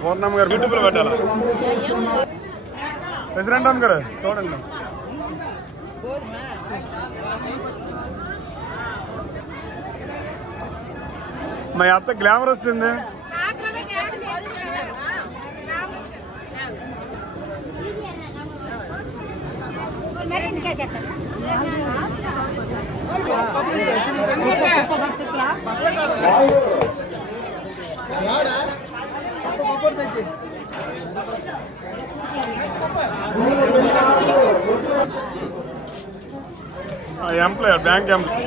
పూర్ణమ్మ గారు యూట్యూబ్లో పెట్టాలా ప్రెసిడెంట్ అమ్మ గారు చూడండి మా అత్త గ్లామర్ వస్తుంది ఎంప్లాయర్ బ్యాంక్ ఎంప్లాయర్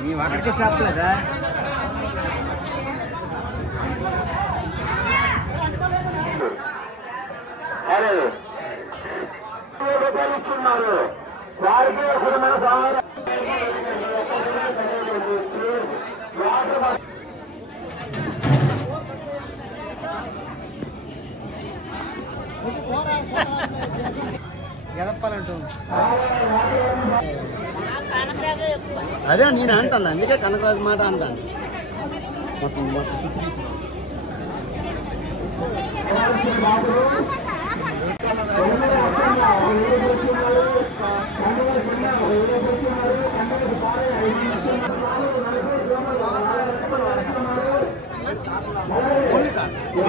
నీవు అక్కడికి చెప్పలేదా ఇచ్చున్నారు వారికి ఎదప్పాలంటూ అదే నేను అంటాను అందుకే కనకరాజు మాట అంటాను మొత్తం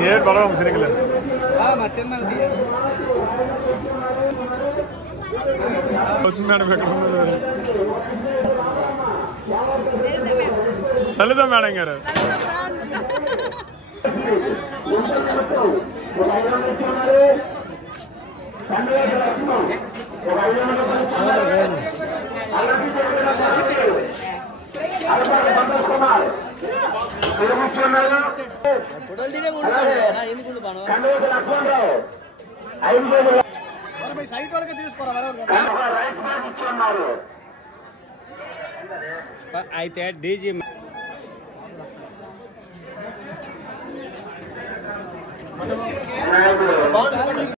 ఏ బలం సిరిగలేదు మేడం ఎక్కడ లలిత మేడం గారు అయితే డీజీ Right.